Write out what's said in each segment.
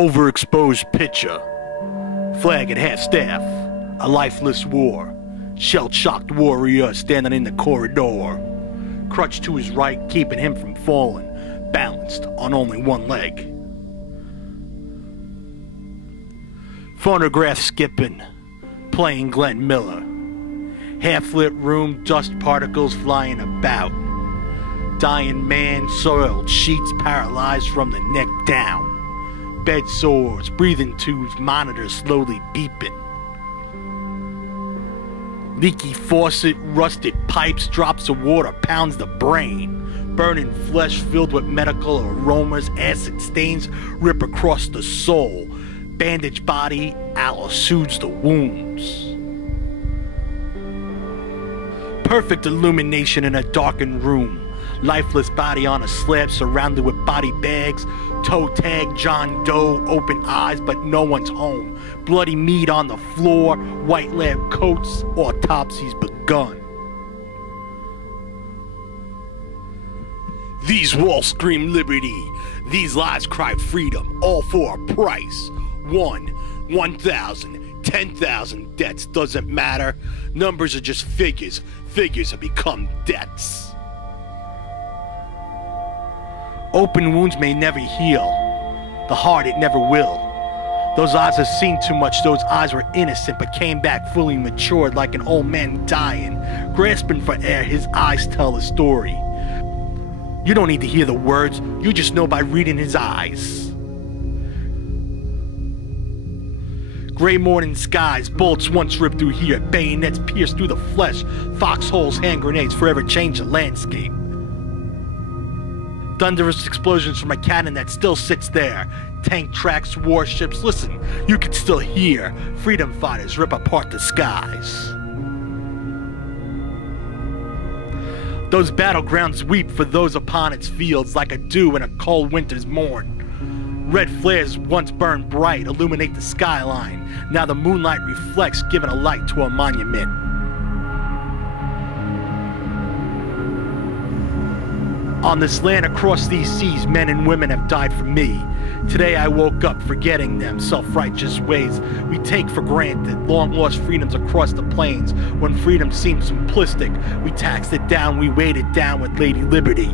Overexposed picture. Flag at half-staff. A lifeless war. Shell-shocked warrior standing in the corridor. Crutch to his right, keeping him from falling. Balanced on only one leg. Phonograph skipping. Playing Glenn Miller. Half-lit room, dust particles flying about. Dying man, soiled sheets paralyzed from the neck down. Bed sores, breathing tubes, monitors slowly beeping. Leaky faucet, rusted pipes, drops of water pounds the brain. Burning flesh filled with medical aromas, acid stains rip across the soul. Bandaged body, aloe soothes the wounds. Perfect illumination in a darkened room. Lifeless body on a slab surrounded with body bags. Toe tag, John Doe, open eyes but no one's home. Bloody meat on the floor, white lab coats, autopsies begun. These walls scream liberty, these lives cry freedom, all for a price. 1,000, 10,000 debts, doesn't matter. Numbers are just figures, figures have become debts. Open wounds may never heal. The heart, it never will. Those eyes have seen too much. Those eyes were innocent but came back fully matured like an old man dying. Grasping for air, his eyes tell a story. You don't need to hear the words. You just know by reading his eyes. Gray morning skies, bullets once ripped through here. Bayonets pierced through the flesh. Foxholes, hand grenades forever change the landscape. Thunderous explosions from a cannon that still sits there. Tank tracks, warships, listen, you can still hear freedom fighters rip apart the skies. Those battlegrounds weep for those upon its fields like a dew in a cold winter's morn. Red flares once burned bright, illuminate the skyline. Now the moonlight reflects, giving a light to a monument. On this land, across these seas, men and women have died for me. Today I woke up forgetting them, self-righteous ways we take for granted, long-lost freedoms across the plains. When freedom seemed simplistic, we taxed it down, we weighed it down with Lady Liberty.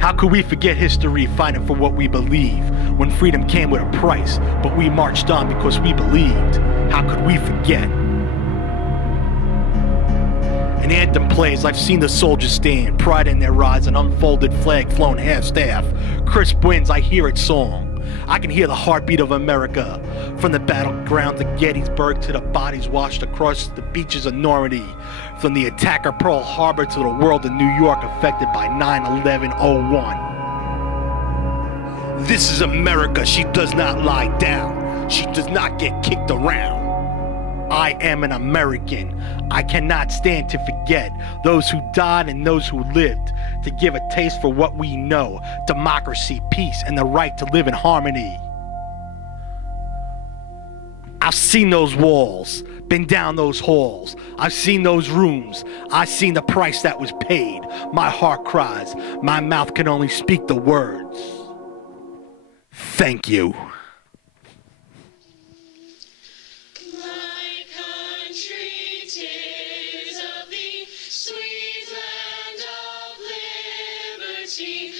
How could we forget history fighting for what we believe, when freedom came with a price, but we marched on because we believed? How could we forget? An anthem plays, I've seen the soldiers stand, pride in their eyes, an unfolded flag flown half-staff. Crisp winds, I hear its song. I can hear the heartbeat of America. From the battlegrounds of Gettysburg to the bodies washed across the beaches of Normandy. From the attacker Pearl Harbor to the world of New York affected by 9/11/01. This is America, she does not lie down. She does not get kicked around. I am an American. I cannot stand to forget those who died and those who lived to give a taste for what we know, democracy, peace, and the right to live in harmony. I've seen those walls, been down those halls. I've seen those rooms. I've seen the price that was paid. My heart cries. My mouth can only speak the words. Thank you. Sweet land of liberty.